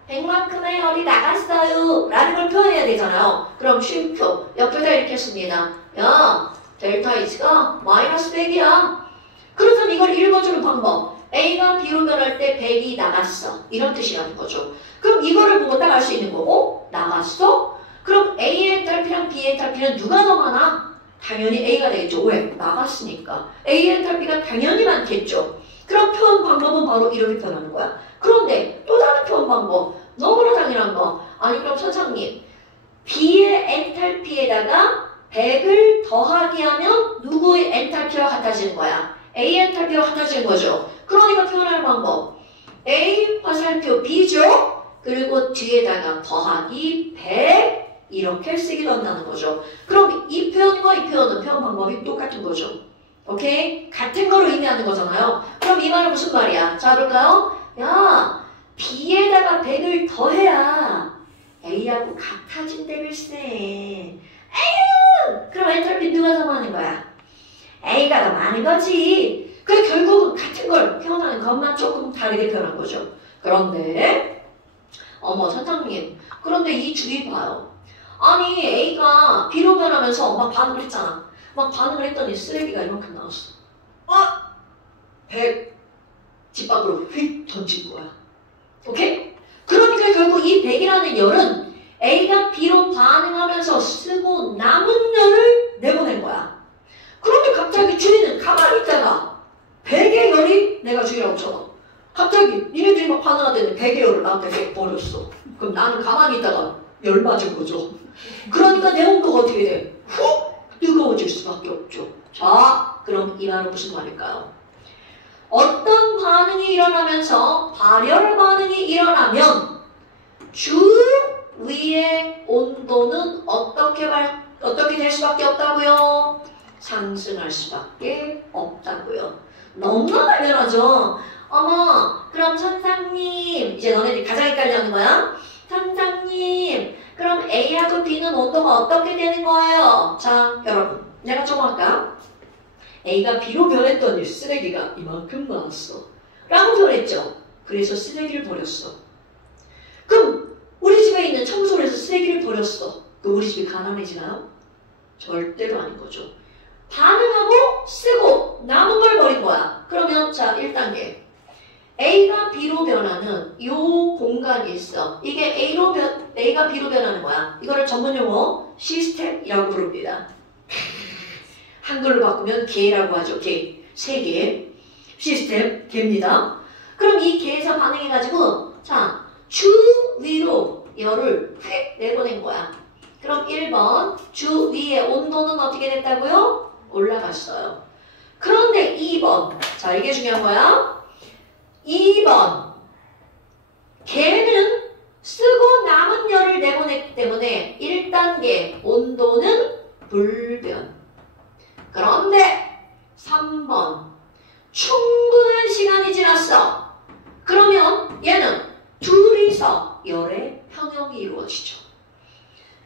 100만큼의 열이 나갔어요 라는 걸 표현해야 되잖아요. 그럼 쉼표 옆에다 이렇게 씁니다. 야, 델타 H가 마이너스 100이야. 그렇다면 이걸 읽어주는 방법. A가 B로 변할 때 100이 나갔어. 이런 뜻이라는 거죠. 그럼 이거를 보고 딱 알 수 있는 거고, 나갔어? 그럼 A의 엔탈피랑 B의 엔탈피는 누가 더 많아? 당연히 A가 되겠죠. 왜? 나갔으니까. A의 엔탈피가 당연히 많겠죠. 그럼 표현 방법은 바로 이렇게 표현하는 거야. 그런데 또 다른 표현 방법. 너무나 당연한 거. 아니 그럼 선생님, B의 엔탈피에다가 100을 더하기 하면 누구의 엔탈피와 같아지는 거야? A의 엔탈피와 같아지는 거죠. 그러니까 표현할 방법. A 화살표 B죠? 그리고 뒤에다가 더하기 100 이렇게 쓰기도 한다는 거죠. 그럼 이 표현과 이 표현은 표현 방법이 똑같은 거죠. 오케이? 같은 걸 의미하는 거잖아요. 그럼 이 말은 무슨 말이야? 자, 볼까요? 야, B에다가 100을 더해야 A하고 같아진대 글쎄. 에휴! 그럼 엔탈피 누가 더 많은 거야? A가 더 많은 거지. 그래 결국은 같은 걸 표현하는 것만 조금 다르게 표현한 거죠. 그런데 어머 선생님, 그런데 이 주의 봐요. 아니 A가 B로 변하면서 막 반응을 했잖아. 막 반응을 했더니 쓰레기가 이만큼 나왔어. 100 집 밖으로 휙 던진 거야. 오케이? 그러니까 결국 이 100이라는 열은 A가 B로 반응하면서 쓰고 남은 열을 내보낸 거야. 그런데 갑자기 주인은 가만히 있다가 100의 열이 내가 주인이라고 쳐봐. 갑자기 니네들이 막 반응하더니 100의 열을 나한테 버렸어. 그럼 나는 가만히 있다가 열 맞은 거죠. 그러니까 내 온도가 어떻게 돼? 훅 뜨거워질 수밖에 없죠. 자, 그럼 이 말은 무슨 말일까요? 어떤 반응이 일어나면서 발열 반응이 일어나면 주위의 온도는 어떻게 될 수밖에 없다고요? 상승할 수밖에 없다고요. 너무나 당연하죠. 어머, 그럼 선생님, 이제 너네들이 가장 헷갈려하는 거야. 선생님, 그럼 A하고 B는 온도가 어떻게 되는 거예요? 자, 여러분, 내가 좀 할까? A가 B로 변했더니 쓰레기가 이만큼 나왔어. 라고 변했죠. 그래서 쓰레기를 버렸어. 그럼 우리 집에 있는 청소를 해서 쓰레기를 버렸어. 그럼 우리 집이 가난해지나요? 절대로 아닌 거죠. 반응하고 쓰고 남은 걸 버린 거야. 그러면 자 1단계 A가 B로 변하는 이 공간이 있어. 이게 A가 B로 변하는 거야. 이거를 전문용어 시스템이라고 부릅니다. 한글로 바꾸면 개라고 하죠. 개. 세 개. 시스템 개입니다. 그럼 이 개에서 반응해가지고 자 주위로 열을 휙 내보낸 거야. 그럼 1번 주위의 온도는 어떻게 됐다고요? 올라갔어요. 그런데 2번 자 이게 중요한 거야. 2번 걔는 쓰고 남은 열을 내보냈기 때문에 1단계 온도는 불변. 그런데 3번 충분한 시간이 지났어. 그러면 얘는 둘이서 열의 평형이 이루어지죠.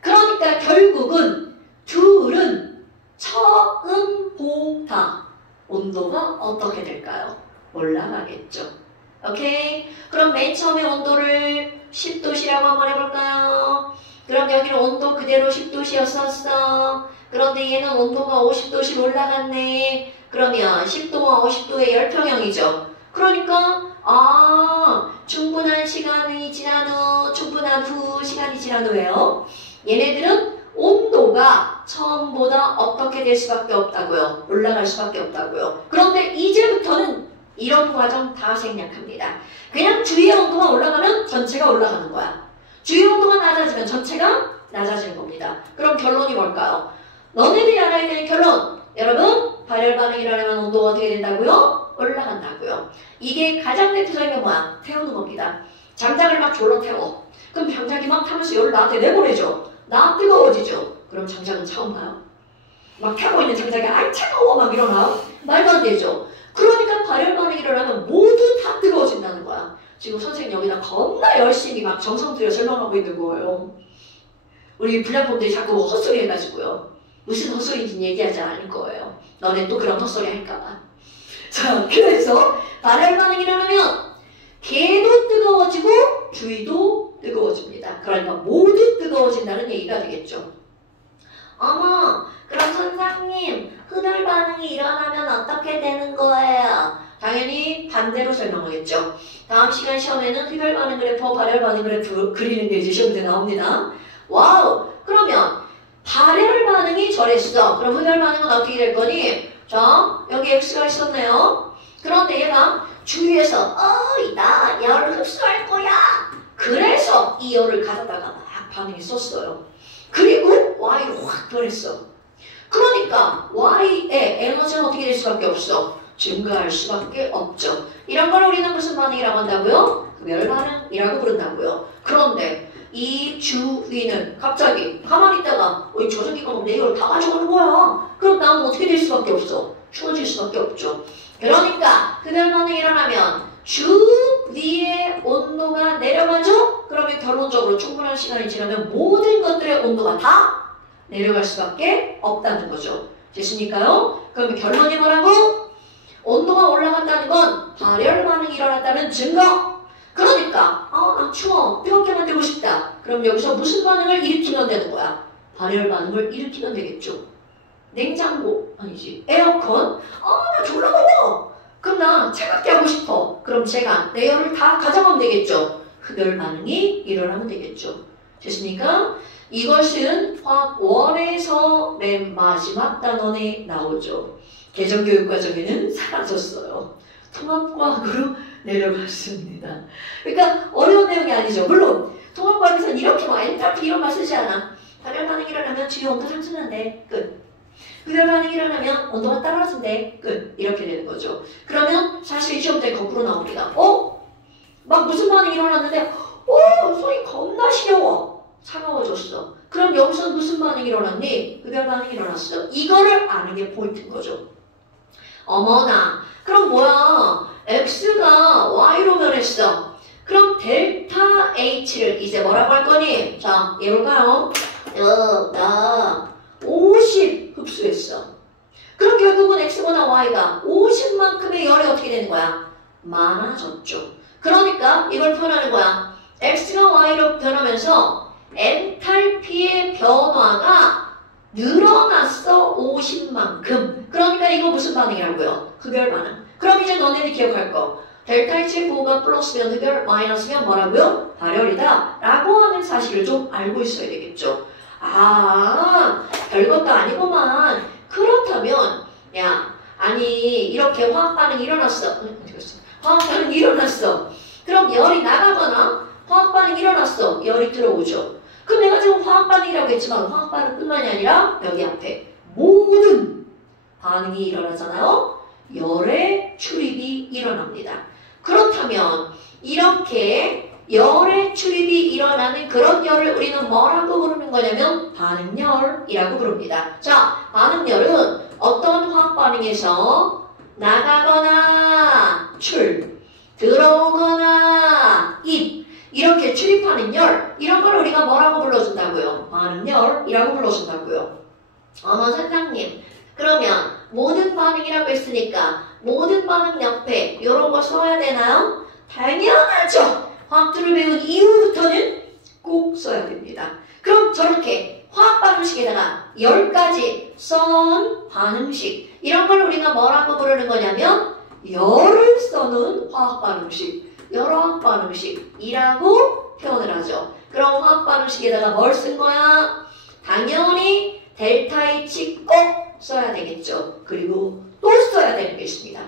그러니까 결국은 둘은 처음보다 온도가 어떻게 될까요? 올라가겠죠. 오케이? 그럼 맨 처음에 온도를 10도씨라고 한번 해볼까요? 그럼 여기는 온도 그대로 10도씨였었어. 그런데 얘는 온도가 50도씩 올라갔네. 그러면 10도와 50도의 열평형이죠. 그러니까 충분한 시간이 지난 후, 충분한 후 시간이 지난 후에요. 얘네들은 온도가 처음보다 어떻게 될 수밖에 없다고요. 올라갈 수밖에 없다고요. 그런데 이제부터는 이런 과정 다 생략합니다. 그냥 주위의 온도가 올라가면 전체가 올라가는 거야. 주위의 온도가 낮아지면 전체가 낮아지는 겁니다. 그럼 결론이 뭘까요? 너네들이 알아야 되는 결론. 여러분, 발열 반응이 일어나면 온도가 어떻게 된다고요? 올라간다고요. 이게 가장 대표적인 게 뭐야? 태우는 겁니다. 장작을 막 졸라 태워. 그럼 장작이 막 타면서 열을 나한테 내보내죠. 나 뜨거워지죠. 그럼 장작은 처음 가요. 막 타고 있는 장작이 아이 차가워 막 일어나요. 말도 안 되죠. 그러니까 발열 반응이 일어나면 모두 다 뜨거워진다는 거야. 지금 선생님 여기다 겁나 열심히 막 정성 들여 설명하고 있는 거예요. 우리 분량분들이 자꾸 헛소리 해가지고요. 무슨 헛소리인지 얘기하지 않을 거예요. 너네 또 그런 헛소리 할까봐. 자, 그래서 발열 반응이 일어나면 걔도 뜨거워지고 주위도 뜨거워집니다. 그러니까 모두 뜨거워진다는 얘기가 되겠죠. 어머, 그럼 선생님, 흡열 반응이 일어나면 어떻게 되는 거예요? 당연히 반대로 설명하겠죠. 다음 시간 시험에는 흡열 반응 그래프, 발열 반응 그래프 그리는 게 이제 시험에 나옵니다. 와우! 그러면 발열 반응이 저랬어. 그럼 흡열 반응은 어떻게 될 거니? 자, 여기 X가 있었네요. 그런데 얘가 주위에서 나 열을 흡수할 거야. 그래서 이 열을 가져다가 막 반응했었어요. 그리고 Y로 확 변했어. 그러니까 Y의 에너지는 어떻게 될 수밖에 없어? 증가할 수밖에 없죠. 이런 걸 우리는 무슨 반응이라고 한다고요? 흡열 반응이라고 부른다고요. 그런데 이 주위는 갑자기 가만히 있다가 저 저기가 내 열을 다 가져가는 거야. 그럼 나는 어떻게 될 수밖에 없어? 추워질 수밖에 없죠. 그러니까 흡열 반응이 일어나면 주위의 온도가 내려가죠? 그러면 결론적으로 충분한 시간이 지나면 모든 것들의 온도가 다 내려갈 수밖에 없다는 거죠. 됐습니까요? 그러면 결론이 뭐라고? 온도가 올라간다는 건 발열 반응이 일어났다는 증거. 그러니까 나 추워. 뜨겁게 만들고 싶다. 그럼 여기서 무슨 반응을 일으키면 되는 거야? 발열 반응을 일으키면 되겠죠. 냉장고 아니지. 에어컨. 나 졸라 더워. 그럼 나 차갑게 하고 싶어. 그럼 제가 내 열을 다 가져가면 되겠죠. 흡열 반응이 일어나면 되겠죠. 됐습니까? 이것은 화학 1에서 맨 마지막 단원에 나오죠. 개정교육과정에는 사라졌어요. 통합과학으로 내려갔습니다. 그러니까 어려운 내용이 아니죠. 물론 통합과학에서는 이렇게 막 엔탈피 이런 말 쓰지 않아. 발열 반응이 일어나면 주위 온도 상승한대. 끝. 흡열 반응이 일어나면 온도가 떨어진대. 끝. 이렇게 되는 거죠. 그러면 사실 시험 때 거꾸로 나옵니다. 막 무슨 반응이 일어났는데 손이 겁나 시려워. 차가워졌어. 그럼 여기서 무슨 반응이 일어났니? 흡열 반응이 일어났어. 이거를 아는 게 포인트인 거죠. 어머나. 그럼 뭐야? X가 Y로 변했어. 그럼 델타 H를 이제 뭐라고 할 거니? 자, 해볼까요? 나 50 흡수했어. 그럼 결국은 X보다 Y가 50만큼의 열이 어떻게 되는 거야? 많아졌죠. 그러니까 이걸 표현하는 거야. X가 Y로 변하면서 엔탈피의 변화가 늘어났어 50만큼. 그러니까 이거 무슨 반응이라고요? 흡열 반응. 그럼 이제 너네들이 기억할 거. 델타 H의 부호가 플러스면 흡열, 마이너스면 뭐라고요? 발열이다 라고 하는 사실을 좀 알고 있어야 되겠죠. 별것도 아니구만. 그렇다면 이렇게 화학 반응이 일어났어. 화학 반응이 일어났어. 그럼 열이 나가거나 화학 반응이 일어났어. 열이 들어오죠. 그럼 내가 지금 화학 반응이라고 했지만 화학 반응뿐만이 아니라 여기 앞에 모든 반응이 일어나잖아요. 열의 출입이 일어납니다. 그렇다면 이렇게 열의 출입이 일어나는 그런 열을 우리는 뭐라고 부르는 거냐면 반응열이라고 부릅니다. 자, 반응열은 어떤 화학 반응에서 나가거나 들어오거나 이렇게 출입하는 열, 이런 걸 우리가 뭐라고 불러준다고요? 반응열이라고 불러준다고요. 선생님, 그러면 모든 반응이라고 했으니까 모든 반응 옆에 이런 거 써야 되나요? 당연하죠. 화학들을 배운 이후부터는 꼭 써야 됩니다. 그럼 그럼 저렇게 화학 반응식에다가 10가지 써놓은 반응식 이런 걸 우리가 뭐라고 부르는 거냐면 열을 써놓은 화학 반응식, 열화학 반응식이라고 표현을 하죠. 그럼 화학 반응식에다가 뭘 쓴 거야? 당연히 델타 H 꼭 써야 되겠죠. 그리고 또 써야 되는 게 있습니다.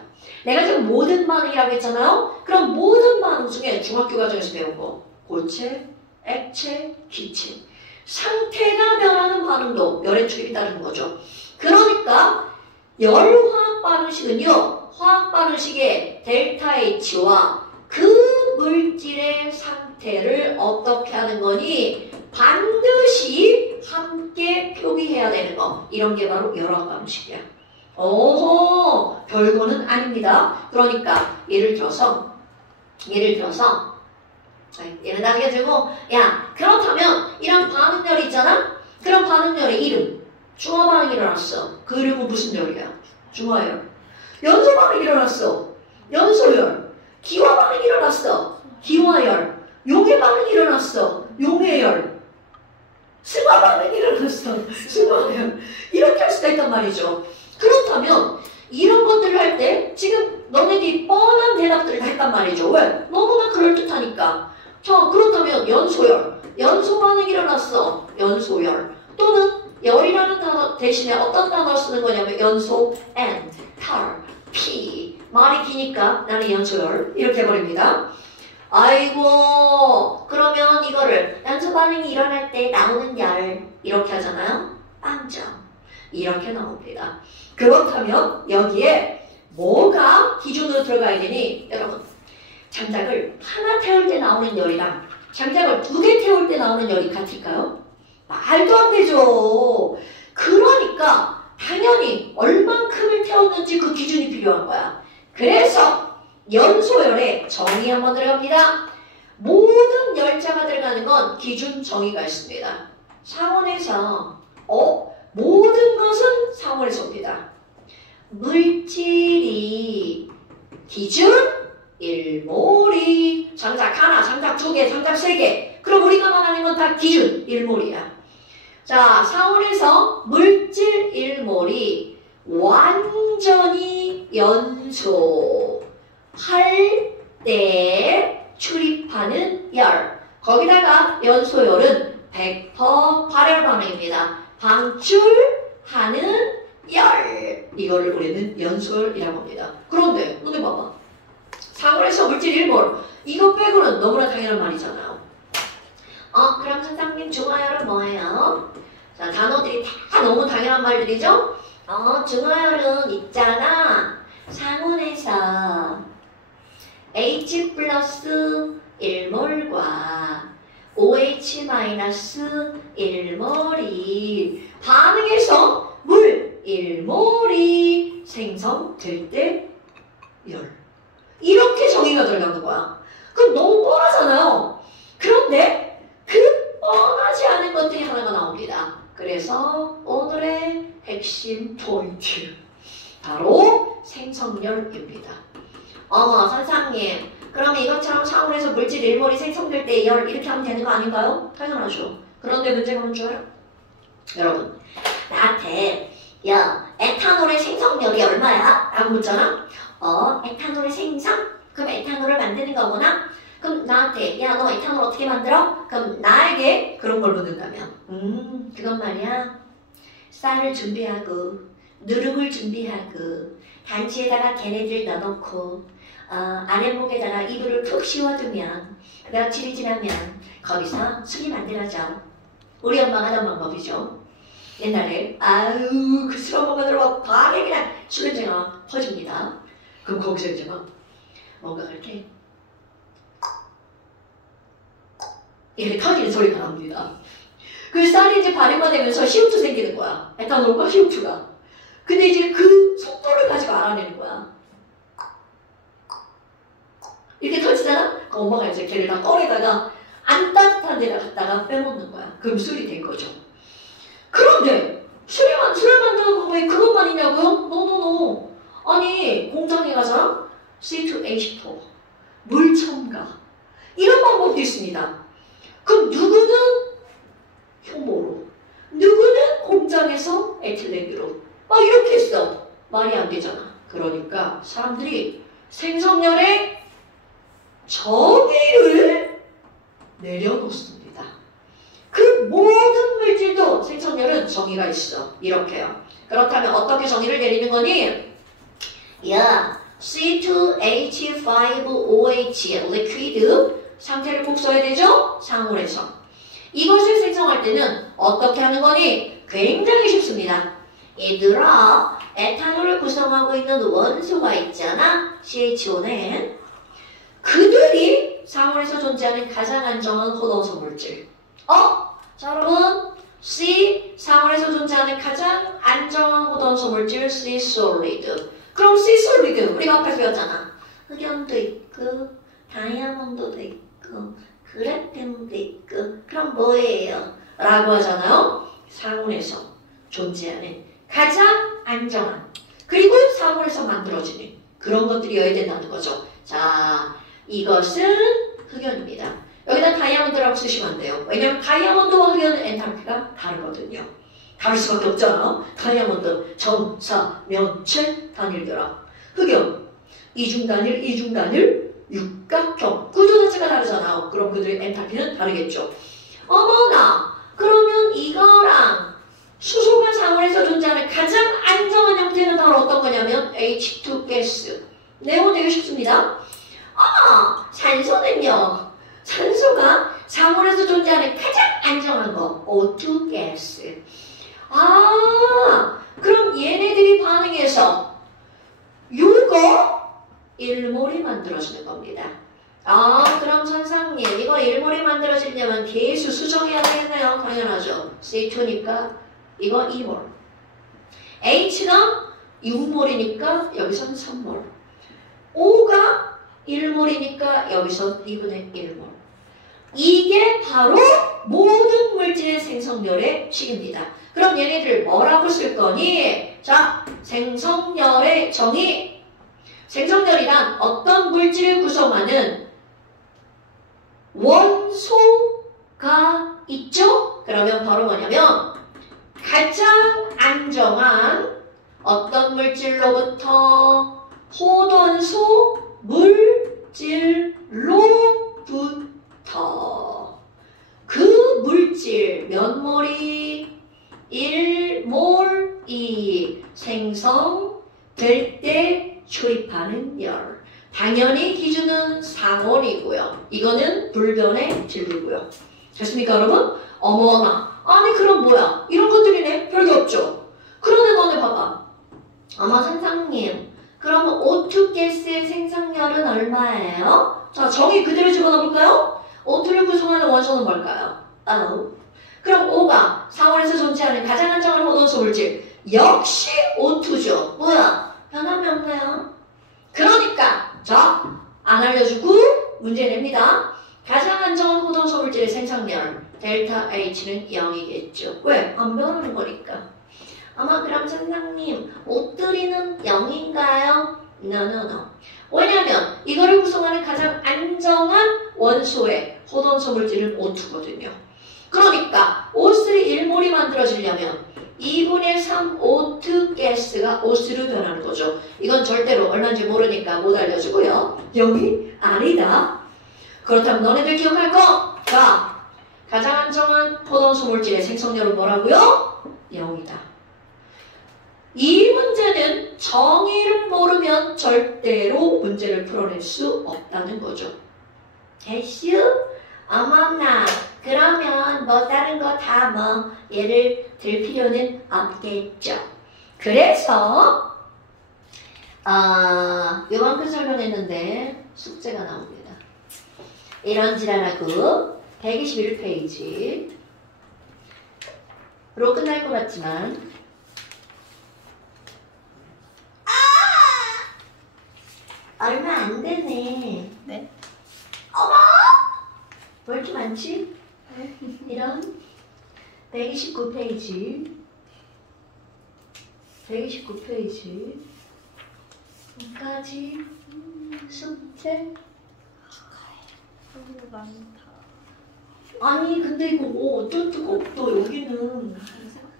내가 지금 모든 반응이라고 했잖아요. 그럼 모든 반응 중에 중학교 과정에서 배운 거 고체, 액체, 기체 상태가 변하는 반응도 열의 출입이 따르는 거죠. 그러니까 열화학 반응식은요. 화학 반응식의 델타 H와 그 물질의 상태를 어떻게 하는 거니? 반드시 함께 표기해야 되는 거. 이런 게 바로 열화학 반응식이야. 오호, 별거는 아닙니다. 그러니까 예를 들어서 얘는 나중에 들고 야 그렇다면 이런 반응열이 있잖아? 그런 반응열의 이름 중화 반응이 일어났어. 그 이름은 무슨 열이야? 중화열. 연소 반응이 일어났어. 연소열. 기화 반응이 일어났어. 기화열. 용해 반응이 일어났어. 용해열. 승화 반응이 일어났어. 승화열. 이렇게 할 수가 있단 말이죠. 그렇다면 이런 것들을 할 때 지금 너네들이 뻔한 대답들을 다 했단 말이죠. 왜? 너무나 그럴듯하니까. 자, 그렇다면 연소열. 연소 반응이 일어났어. 연소열. 또는 열이라는 단어 대신에 어떤 단어를 쓰는 거냐면 연소 and, tar, p. 말이 기니까 나는 연소열. 이렇게 해버립니다. 아이고, 그러면 이거를 연소 반응이 일어날 때 나오는 열. 이렇게 하잖아요. 빵점. 이렇게 나옵니다. 그렇다면 여기에 뭐가 기준으로 들어가야 되니? 여러분, 장작을 하나 태울 때 나오는 열이랑 장작을 2개 태울 때 나오는 열이 같을까요? 말도 안 되죠. 그러니까 당연히 얼만큼을 태웠는지 그 기준이 필요한 거야. 그래서 연소열에 정의 한번 들어갑니다. 모든 열자가 들어가는 건 기준 정의가 있습니다. 상온에서 모든 것은 상온에서 옵니다. 물질이 기준 1몰이 장작 하나, 장작 2개, 장작 3개. 그럼 우리가 말하는 건 다 기준 1몰이야. 자, 상온에서 물질 1몰이 완전히 연소할 때 출입하는 열. 거기다가 연소열은 100% 발열 반응입니다. 방출하는 열. 이거를 우리는 연소열이라고 합니다. 그런데 너네 봐봐. 상온에서 물질 1몰. 이거 빼고는 너무나 당연한 말이잖아요. 그럼 선생님 중화열은 뭐예요? 자, 단어들이 다 너무 당연한 말들이죠? 중화열은 있잖아. 상온에서 H 플러스 1몰과 OH 마이너스 1몰이 반응해서 물 1몰이 생성될 때 열. 이렇게 정의가 들어가는 거야. 그럼 너무 뻔하잖아요. 그런데 그 뻔하지 않은 것들이 하나가 나옵니다. 그래서 오늘의 핵심 포인트. 바로 생성열입니다. 선생님. 그럼 이것처럼 상온에서 물질 1몰이 생성될 때 열 이렇게 하면 되는 거 아닌가요? 당연하죠. 그런데 문제가 뭔지 알아요? 여러분, 나한테 야, 에탄올의 생성열이 얼마야? 라고 묻잖아? 에탄올의 생성? 그럼 에탄올을 만드는 거구나? 그럼 나한테 야, 너 에탄올 어떻게 만들어? 그럼 나에게 그런 걸 묻는다면 그건 말이야. 쌀을 준비하고 누룩을 준비하고 단지에다가 걔네들 넣어놓고 아랫목에다가 이불을 푹 씌워두면 며칠이 지나면 거기서 술이 만들어져. 우리 엄마가 하던 방법이죠. 옛날에 그 술 한번만 들어가 방에 그냥 술 냄새가 퍼집니다. 그럼 거기서 이제 막 뭔가 그렇게 이렇게 터지는 소리가 납니다. 그 쌀이 이제 발효가 되면서 CO2 생기는 거야. 에탄올과 CO2가. 근데 이제 그 속도를 가지고 알아내는 거야. 이렇게 터지잖아? 그럼 엄마가 이제 걔를 다 꺼내다가 안 따뜻한 데다 갖다가 빼놓는 거야. 그럼 술이 된 거죠. 그런데 술을 만드는 방법이 그것만이냐고요? 노노노. 아니 공장에 가서 C2H4 물 첨가 이런 방법도 있습니다. 그럼 누구는 효모 에틸렌으로 막 이렇게 했어. 말이 안 되잖아. 그러니까 사람들이 생성열의 정의를 내려놓습니다. 그 모든 물질도 생성열은 정의가 있어. 이렇게요. 그렇다면 어떻게 정의를 내리는 거니? 야, C2H5OH liquid 상태를 꼭 써야 되죠? 상호에서. 이것을 생성할 때는 어떻게 하는 거니? 굉장히 쉽습니다. 얘들아, 에탄올을 구성하고 있는 원소가 있잖아. CH4는 그들이 상호에서 존재하는 가장 안정한 호동소 물질. 자 여러분, C 상호에서 존재하는 가장 안정한 호동소 물질 C solid. 그럼 C solid 우리가 앞에서 배웠잖아. 흑연도 있고 다이아몬드도 있고 그래핀도 있고 그럼 뭐예요? 라고 하잖아요. 상온에서 존재하는 가장 안정한 그리고 상온에서 만들어지는 그런 것들이어야 된다는 거죠. 자, 이것은 흑연입니다. 여기다 다이아몬드라고 쓰시면 안 돼요. 왜냐면 다이아몬드와 흑연은 엔탈피가 다르거든요. 다를 수밖에 없잖아. 다이아몬드, 점, 사, 면, 칠 단일결합. 흑연, 이중단일, 이중단일, 육각형. 구조 자체가 다르잖아. 그럼 그들의 엔탈피는 다르겠죠. 어머나, 그러면 이거랑 수소가 상온에서 존재하는 가장 안정한 형태는 바로 어떤 거냐면 H2 가스. 내용 되게 쉽습니다. 산소는요. 산소가 상온에서 존재하는 가장 안정한 거 O2 가스. 그럼 얘네들이 반응해서 요거 일몰이 만들어지는 겁니다. 그럼 선생님 이거 일몰이 만들어지려면 계수 수정해야 되겠네요. 당연하죠. C2니까 이거 2몰. H가 6몰이니까 여기서는 3몰. O가 1몰이니까 여기서 2분의 1몰. 이게 바로 모든 물질의 생성열의 식입니다. 그럼 얘네들 뭐라고 쓸 거니? 자, 생성열의 정의. 생성열이란 어떤 물질을 구성하는 원소가 있죠? 그러면 바로 뭐냐면 가장 안정한 어떤 물질로부터 호돈소 물질로부터 그 물질 몇 몰이 1몰이 생성될 때 출입하는 열. 당연히 기준은 상온이고요. 이거는 불변의 진리고요. 됐습니까 여러분? 어머나, 아니 그럼 뭐야? 이런 것들이네? 별게 없죠? 그런데 너네 봐봐. 선생님, 그러면 O2 가스의 생성열은 얼마예요? 자, 정의 그대로 집어넣어볼까요? O2를 구성하는 원소는 뭘까요? 그럼 O가 상온에서 존재하는 가장 안정한 호돈소 물질 역시 O2죠. 뭐야? 변함이 없네요. 그러니까 자, 안 알려주고 문제 냅니다. 가장 안정한 호돈소 물질의 생성열 델타 H는 0이겠죠. 왜? 안 변하는 거니까. 그럼 선생님 O3는 0인가요? No. 왜냐면 이거를 구성하는 가장 안정한 원소의 호돈소 물질은 O2거든요. 그러니까 O3 1몰이 만들어지려면 2분의 3 O2 가스가 O3로 변하는 거죠. 이건 절대로 얼마인지 모르니까 못 알려주고요. 0이 아니다. 그렇다면 너네들 기억할 거. 자, 가장 안정한 호돈소 물질의 생성열은 뭐라고요? 0이다. 이 문제는 정의를 모르면 절대로 문제를 풀어낼 수 없다는 거죠. 됐슈? 어머나, 그러면 뭐 다른 거 다 예를 들 필요는 없겠죠. 그래서 요만큼 설명했는데 숙제가 나옵니다. 이런 지랄하고 121페이지로 끝날 것 같지만 얼마 안 되네. 네? 어머! 왜 이렇게 많지? 이런 129페이지 129페이지까지 숙제. 너무 많다. 아니 근데 이거 어쩔 수가 없어. 여기는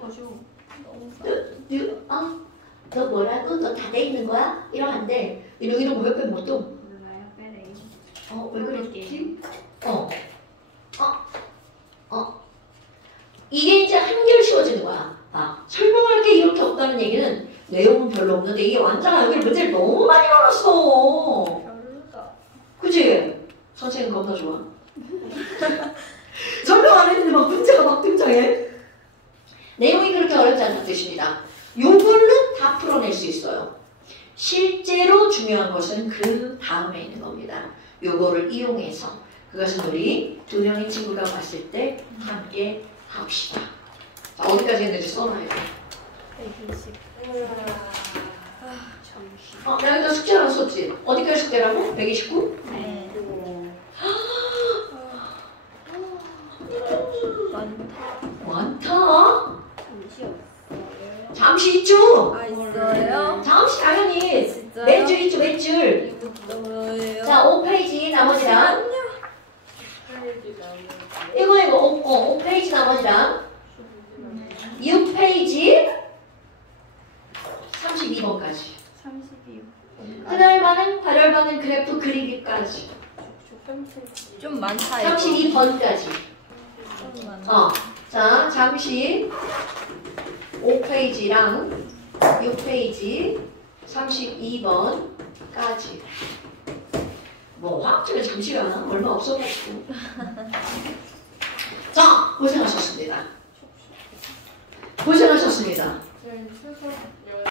거죠. 너 뭐라고? 너 다 돼 있는 거야? 이러면 안 돼. 이런 거 몇 번 못 또? 몰라요. 빼래. 왜 그랬지? 이게 이제 한결 쉬워지는 거야. 설명할 게 이렇게 없다는 얘기는 내용은 별로 없는데 이게 완자가 여기 문제를 너무 많이 걸었어. 별로다. 그치? 선생님 겁나 좋아. 설명 안 했는데 막 문제가 막 등장해. 내용이 그렇게 어렵지 않다는 뜻입니다. 요걸로 다 풀어낼 수 있어요. 실제로 중요한 것은 그 다음에 있는 겁니다. 요거를 이용해서 그것은 우리 두 명의 친구가 봤을 때 함께 합시다. 자, 어디까지 했는지 써놔야 돼. 120. 나 여기다 숙제 하나 썼지? 어디까지 숙제라고? 129? 네. 많다. 많다. 잠시 없어요. 잠시 있죠? 있어요? 잠시 당연히 진짜요? 몇 줄 있죠, 몇 줄. 뭐예요? 자, 5페이지 나머지랑 이거 5페이지 나머지랑 6페이지 32번까지. 32. 그날만은 발열받는 그래프 그리기까지. 좀 많다 이거. 32번까지. 좀 많아. 자, 잠시 5페이지랑 6페이지 32번까지. 뭐 화학적인 잠시가 얼마 없어가지고. 자, 고생하셨습니다. 고생하셨습니다. 네, 최소